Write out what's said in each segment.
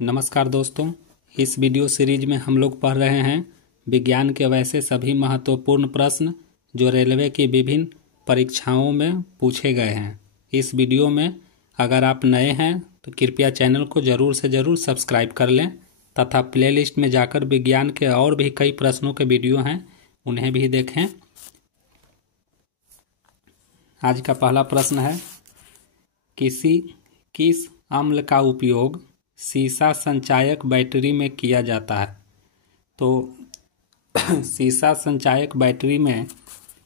नमस्कार दोस्तों, इस वीडियो सीरीज में हम लोग पढ़ रहे हैं विज्ञान के वैसे सभी महत्वपूर्ण प्रश्न जो रेलवे की विभिन्न परीक्षाओं में पूछे गए हैं। इस वीडियो में अगर आप नए हैं तो कृपया चैनल को ज़रूर से ज़रूर सब्सक्राइब कर लें तथा प्लेलिस्ट में जाकर विज्ञान के और भी कई प्रश्नों के वीडियो हैं उन्हें भी देखें। आज का पहला प्रश्न है, किस अम्ल का उपयोग सीसा संचायक बैटरी में किया जाता है? तो सीसा संचायक बैटरी में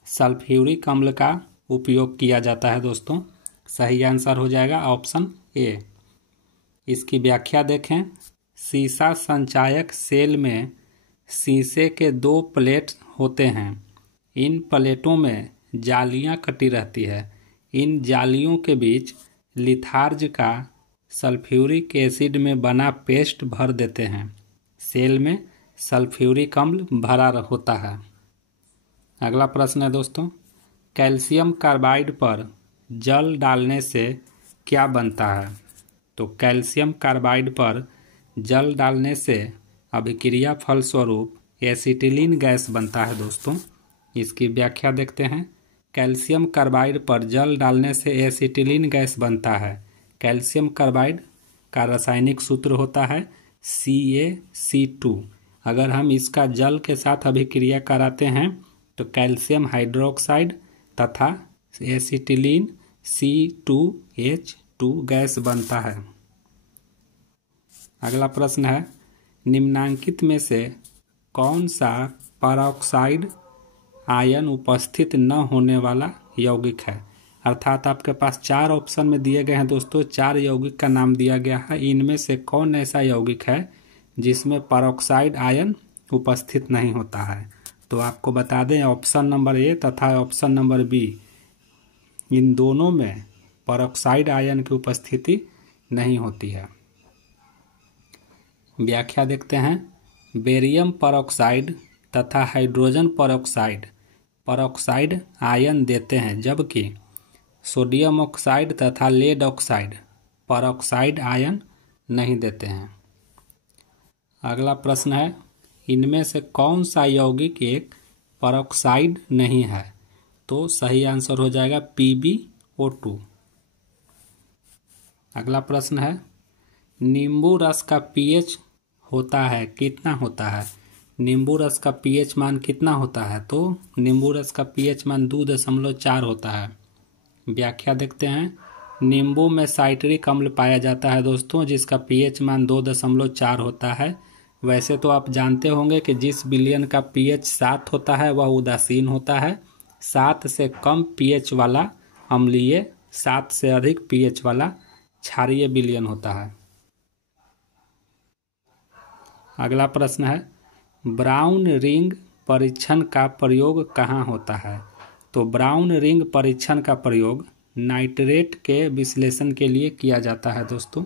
सल्फ्यूरिक अम्ल का उपयोग किया जाता है दोस्तों। सही आंसर हो जाएगा ऑप्शन ए। इसकी व्याख्या देखें। सीसा संचायक सेल में शीशे के दो प्लेट होते हैं। इन प्लेटों में जालियां कटी रहती है। इन जालियों के बीच लिथार्ज का सल्फ्यूरिक एसिड में बना पेस्ट भर देते हैं। सेल में सल्फ्यूरिक अम्ल भरा होता है। अगला प्रश्न है दोस्तों, कैल्शियम कार्बाइड पर जल डालने से क्या बनता है? तो कैल्शियम कार्बाइड पर जल डालने से अभिक्रिया फलस्वरूप एसिटिलीन गैस बनता है दोस्तों। इसकी व्याख्या देखते हैं। कैल्शियम कार्बाइड पर जल डालने से एसिटिलीन गैस बनता है। कैल्शियम कार्बाइड का रासायनिक सूत्र होता है CaC2। अगर हम इसका जल के साथ अभिक्रिया कराते हैं तो कैल्शियम हाइड्रोक्साइड तथा एसिटिलीन C2H2 गैस बनता है। अगला प्रश्न है, निम्नांकित में से कौन सा परऑक्साइड आयन उपस्थित न होने वाला यौगिक है? अर्थात आपके पास चार ऑप्शन में दिए गए हैं दोस्तों, चार यौगिक का नाम दिया गया है। इनमें से कौन ऐसा यौगिक है जिसमें परऑक्साइड आयन उपस्थित नहीं होता है? तो आपको बता दें, ऑप्शन नंबर ए तथा ऑप्शन नंबर बी, इन दोनों में परऑक्साइड आयन की उपस्थिति नहीं होती है। व्याख्या देखते हैं। बेरियम परऑक्साइड तथा हाइड्रोजन परऑक्साइड परऑक्साइड आयन देते हैं, जबकि सोडियम ऑक्साइड तथा लेड ऑक्साइड परऑक्साइड आयन नहीं देते हैं। अगला प्रश्न है, इनमें से कौन सा यौगिक एक परऑक्साइड नहीं है? तो सही आंसर हो जाएगा PbO2। अगला प्रश्न है, नींबू रस का pH होता है कितना होता है? नींबू रस का pH मान कितना होता है? तो नींबू रस का pH मान 2.4 होता है। व्याख्या देखते हैं। नींबू में साइट्रिक अम्ल पाया जाता है दोस्तों, जिसका pH मान 2.4 होता है। वैसे तो आप जानते होंगे कि जिस विलयन का pH 7 होता है वह उदासीन होता है। 7 से कम pH वाला अम्लीय, 7 से अधिक pH वाला क्षारीय विलयन होता है। अगला प्रश्न है, ब्राउन रिंग परीक्षण का प्रयोग कहाँ होता है? तो ब्राउन रिंग परीक्षण का प्रयोग नाइट्रेट के विश्लेषण के लिए किया जाता है दोस्तों।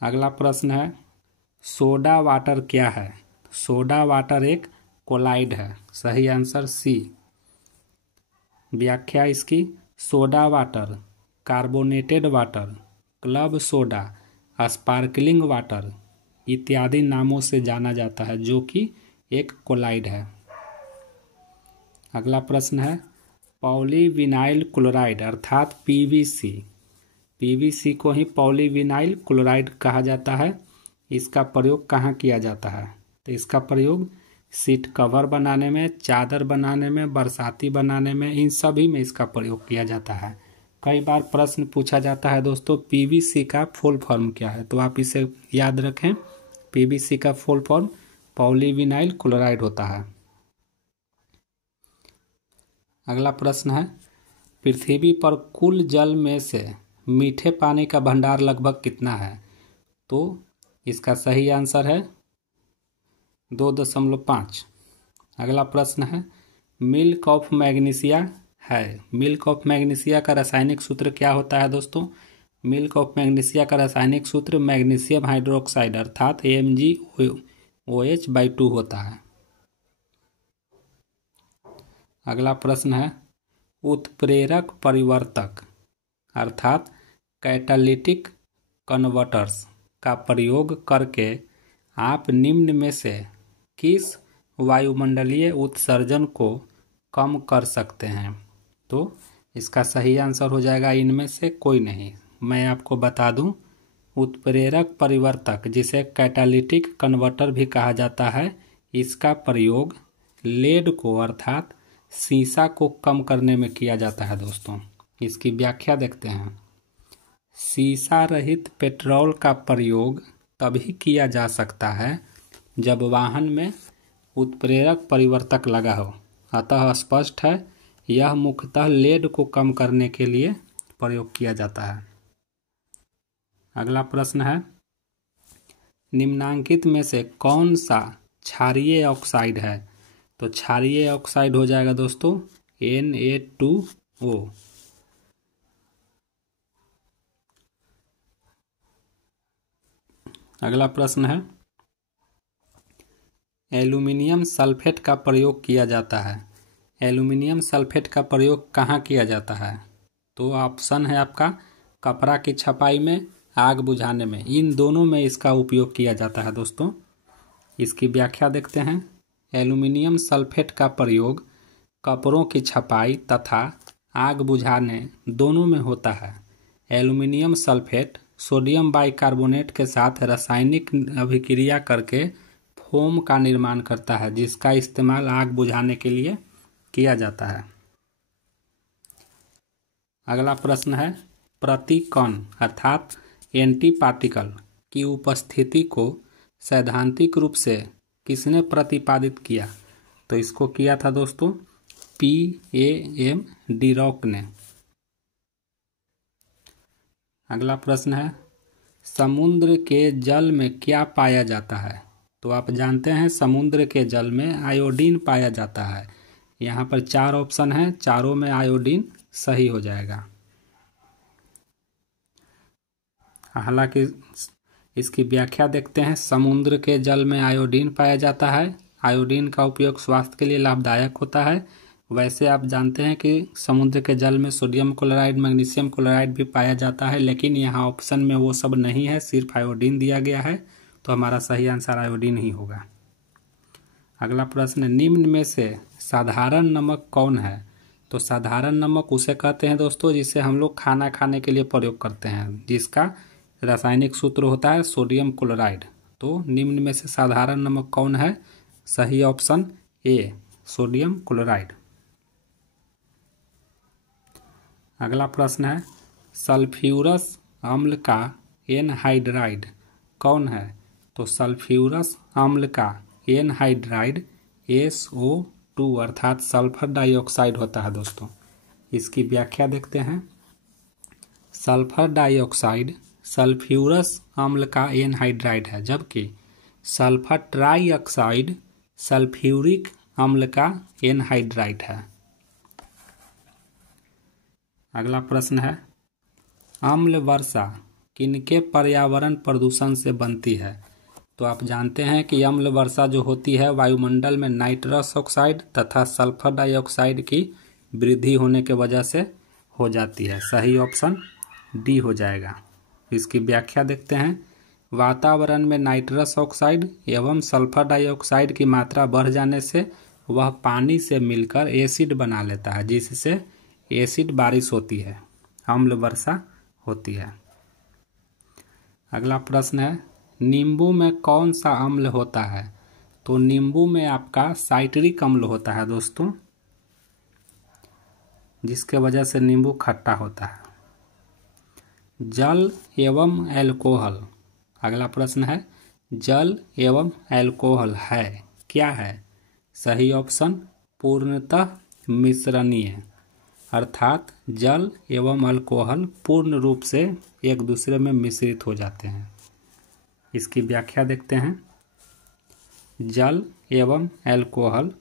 अगला प्रश्न है, सोडा वाटर क्या है? सोडा वाटर एक कोलाइड है। सही आंसर सी। व्याख्या इसकी, soda water, carbonated water, club soda, sparkling water इत्यादि नामों से जाना जाता है, जो कि एक कोलाइड है। अगला प्रश्न है, पॉलीविनाइल क्लोराइड अर्थात PVC को ही पॉलीविनाइल क्लोराइड कहा जाता है। इसका प्रयोग कहाँ किया जाता है? तो इसका प्रयोग सीट कवर बनाने में, चादर बनाने में, बरसाती बनाने में, इन सभी में इसका प्रयोग किया जाता है। कई बार प्रश्न पूछा जाता है दोस्तों, PVC का फुल फॉर्म क्या है? तो आप इसे याद रखें। PVC का फुल फॉर्म पॉलीविनाइल क्लोराइड होता है। अगला प्रश्न है, पृथ्वी पर कुल जल में से मीठे पानी का भंडार लगभग कितना है? तो इसका सही आंसर है 2.5। अगला प्रश्न है, मिल्क ऑफ मैग्नीशिया है। मिल्क ऑफ मैग्नीशिया का रासायनिक सूत्र क्या होता है दोस्तों? मिल्क ऑफ मैग्नीशिया का रासायनिक सूत्र मैग्नीशियम हाइड्रोक्साइड अर्थात AmGOH/2 होता है। अगला प्रश्न है, उत्प्रेरक परिवर्तक अर्थात कैटालिटिक कन्वर्टर्स का प्रयोग करके आप निम्न में से किस वायुमंडलीय उत्सर्जन को कम कर सकते हैं? तो इसका सही आंसर हो जाएगा इनमें से कोई नहीं। मैं आपको बता दूं, उत्प्रेरक परिवर्तक जिसे कैटालिटिक कन्वर्टर भी कहा जाता है, इसका प्रयोग लेड को अर्थात सीसा को कम करने में किया जाता है। दोस्तों, इसकी व्याख्या देखते हैं। सीसा रहित पेट्रोल का प्रयोग तभी किया जा सकता है जब वाहन में उत्प्रेरक परिवर्तक लगा हो। अतः स्पष्ट है यह मुख्यतः लेड को कम करने के लिए प्रयोग किया जाता है। अगला प्रश्न है, निम्नांकित में से कौन सा क्षारीय ऑक्साइड है? तो क्षारीय ऑक्साइड हो जाएगा दोस्तों Na2O। अगला प्रश्न है, एल्यूमिनियम सल्फेट का प्रयोग किया जाता है। एल्यूमिनियम सल्फेट का प्रयोग कहाँ किया जाता है? तो ऑप्शन है आपका कपड़ा की छपाई में, आग बुझाने में, इन दोनों में इसका उपयोग किया जाता है। दोस्तों, इसकी व्याख्या देखते हैं। एल्यूमिनियम सल्फेट का प्रयोग कपड़ों की छपाई तथा आग बुझाने दोनों में होता है। एल्यूमिनियम सल्फेट सोडियम बाइकार्बोनेट के साथ रासायनिक अभिक्रिया करके फोम का निर्माण करता है, जिसका इस्तेमाल आग बुझाने के लिए किया जाता है। अगला प्रश्न है, प्रतिकण अर्थात एंटी पार्टिकल की उपस्थिति को सैद्धांतिक रूप से किसने प्रतिपादित किया? तो इसको किया था दोस्तों P.A.M. डिरॉक ने। अगला प्रश्न है, समुद्र के जल में क्या पाया जाता है? तो आप जानते हैं समुद्र के जल में आयोडीन पाया जाता है। यहाँ पर 4 ऑप्शन हैं, चारों में आयोडीन सही हो जाएगा। हालांकि इसकी व्याख्या देखते हैं। समुद्र के जल में आयोडीन पाया जाता है। आयोडीन का उपयोग स्वास्थ्य के लिए लाभदायक होता है। वैसे आप जानते हैं कि समुद्र के जल में सोडियम क्लोराइड, मैग्नीशियम क्लोराइड भी पाया जाता है, लेकिन यहाँ ऑप्शन में वो सब नहीं है, सिर्फ आयोडीन दिया गया है। तो हमारा सही आंसर आयोडीन ही होगा। अगला प्रश्न, निम्न में से साधारण नमक कौन है? तो साधारण नमक उसे कहते हैं दोस्तों जिसे हम लोग खाना खाने के लिए प्रयोग करते हैं, जिसका रासायनिक सूत्र होता है सोडियम क्लोराइड। तो निम्न में से साधारण नमक कौन है? सही ऑप्शन ए, सोडियम क्लोराइड। अगला प्रश्न है, सल्फ्यूरस अम्ल का एनहाइड्राइड कौन है? तो सल्फ्यूरस अम्ल का एनहाइड्राइड SO2 अर्थात सल्फर डाइऑक्साइड होता है। दोस्तों, इसकी व्याख्या देखते हैं। सल्फर डाइऑक्साइड सल्फ्यूरस अम्ल का एनहाइड्राइड है, जबकि सल्फर ट्राइऑक्साइड सल्फ्यूरिक अम्ल का एनहाइड्राइड है। अगला प्रश्न है, अम्ल वर्षा किनके पर्यावरण प्रदूषण से बनती है? तो आप जानते हैं कि अम्ल वर्षा जो होती है वायुमंडल में नाइट्रस ऑक्साइड तथा सल्फर डाइऑक्साइड की वृद्धि होने के वजह से हो जाती है। सही ऑप्शन डी हो जाएगा। इसकी व्याख्या देखते हैं। वातावरण में नाइट्रस ऑक्साइड एवं सल्फर डाइऑक्साइड की मात्रा बढ़ जाने से वह पानी से मिलकर एसिड बना लेता है, जिससे एसिड बारिश होती है, अम्ल वर्षा होती है। अगला प्रश्न है, नींबू में कौन सा अम्ल होता है? तो नींबू में आपका साइट्रिक अम्ल होता है दोस्तों, जिसके वजह से नींबू खट्टा होता है। जल एवं एल्कोहल। अगला प्रश्न है, जल एवं एल्कोहल है क्या है? सही ऑप्शन पूर्णतः मिश्रणीय, अर्थात जल एवं अल्कोहल पूर्ण रूप से एक दूसरे में मिश्रित हो जाते हैं। इसकी व्याख्या देखते हैं। जल एवं एल्कोहल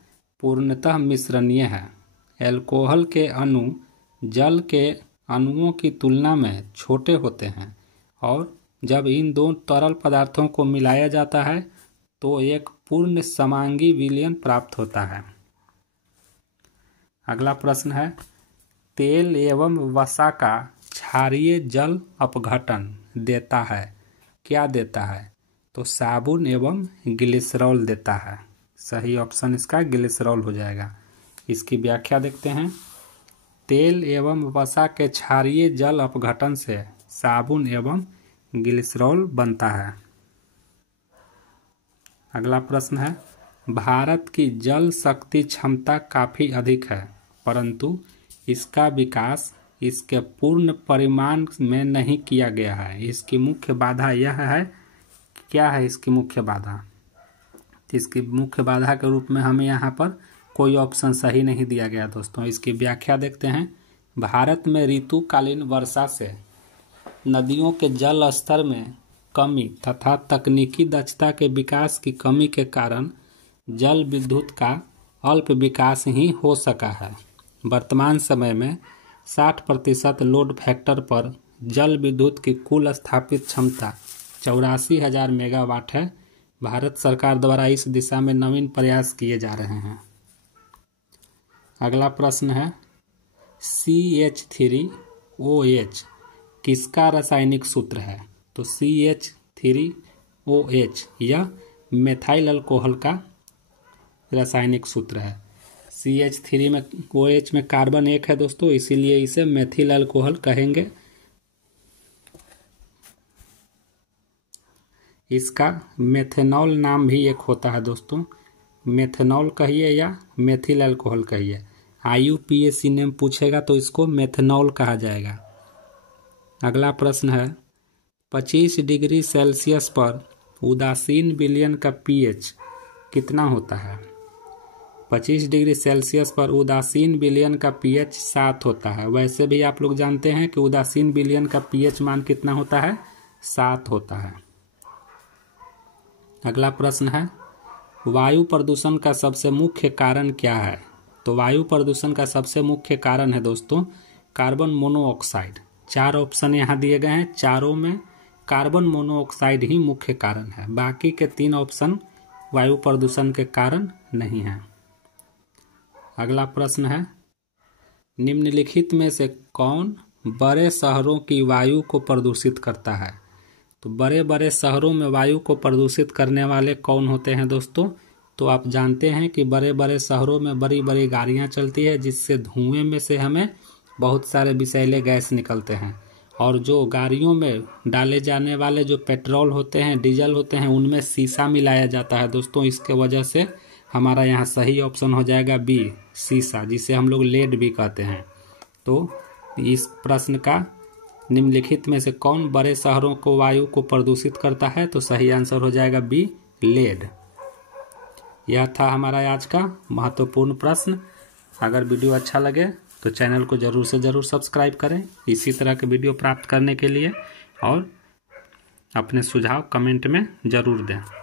पूर्णतः मिश्रणीय है। एल्कोहल के अणु जल के अणुओं की तुलना में छोटे होते हैं और जब इन दो तरल पदार्थों को मिलाया जाता है तो एक पूर्ण समांगी विलयन प्राप्त होता है। अगला प्रश्न है, तेल एवं वसा का क्षारीय जल अपघटन देता है क्या देता है? तो साबुन एवं ग्लिसरॉल देता है। सही ऑप्शन इसका ग्लिसरॉल हो जाएगा। इसकी व्याख्या देखते हैं। तेल एवं वसा के क्षारीय जल अपघटन से साबुन एवं ग्लिसरॉल बनता है। अगला प्रश्न है, भारत की जल शक्ति क्षमता काफ़ी अधिक है, परंतु इसका विकास इसके पूर्ण परिमाण में नहीं किया गया है। इसकी मुख्य बाधा यह है, क्या है इसकी मुख्य बाधा? इसकी मुख्य बाधा के रूप में हमें यहाँ पर कोई ऑप्शन सही नहीं दिया गया दोस्तों। इसकी व्याख्या देखते हैं। भारत में ऋतुकालीन वर्षा से नदियों के जल स्तर में कमी तथा तकनीकी दक्षता के विकास की कमी के कारण जल विद्युत का अल्प विकास ही हो सका है। वर्तमान समय में 60% लोड फैक्टर पर जल विद्युत की कुल स्थापित क्षमता 84,000 मेगावाट है। भारत सरकार द्वारा इस दिशा में नवीन प्रयास किए जा रहे हैं। अगला प्रश्न है, CH3OH किसका रासायनिक सूत्र है? तो CH3OH यह मेथाइल अल्कोहल का रासायनिक सूत्र है। CH3 में OH में कार्बन एक है दोस्तों, इसीलिए इसे मेथिल अल्कोहल कहेंगे। इसका मेथेनॉल नाम भी एक होता है दोस्तों, मेथेनॉल कहिए या मेथिल अल्कोहल कहिए। IUPAC नेम पूछेगा तो इसको मेथेनॉल कहा जाएगा। अगला प्रश्न है, 25 डिग्री सेल्सियस पर उदासीन विलयन का pH कितना होता है? 25 डिग्री सेल्सियस पर उदासीन विलयन का pH 7 होता है। वैसे भी आप लोग जानते हैं कि उदासीन विलयन का pH मान कितना होता है? 7 होता है। अगला प्रश्न है, वायु प्रदूषण का सबसे मुख्य कारण क्या है? तो वायु प्रदूषण का सबसे मुख्य कारण है दोस्तों कार्बन मोनोऑक्साइड। 4 ऑप्शन यहाँ दिए गए हैं, चारों में कार्बन मोनोऑक्साइड ही मुख्य कारण है। बाकी के 3 ऑप्शन वायु प्रदूषण के कारण नहीं है। अगला प्रश्न है, निम्नलिखित में से कौन बड़े शहरों की वायु को प्रदूषित करता है? तो बड़े बड़े शहरों में वायु को प्रदूषित करने वाले कौन होते हैं दोस्तों? तो आप जानते हैं कि बड़े बड़े शहरों में बड़ी बड़ी गाड़ियां चलती है, जिससे धुएं में से हमें बहुत सारे विषैले गैस निकलते हैं। और जो गाड़ियों में डाले जाने वाले जो पेट्रोल होते हैं, डीजल होते हैं, उनमें शीशा मिलाया जाता है दोस्तों। इसके वजह से हमारा यहाँ सही ऑप्शन हो जाएगा बी, शीशा, जिसे हम लोग लेड भी कहते हैं। तो इस प्रश्न का निम्नलिखित में से कौन बड़े शहरों को वायु को प्रदूषित करता है? तो सही आंसर हो जाएगा बी, लेड। यह था हमारा आज का महत्वपूर्ण प्रश्न। अगर वीडियो अच्छा लगे तो चैनल को जरूर से जरूर सब्सक्राइब करें इसी तरह के वीडियो प्राप्त करने के लिए, और अपने सुझाव कमेंट में जरूर दें।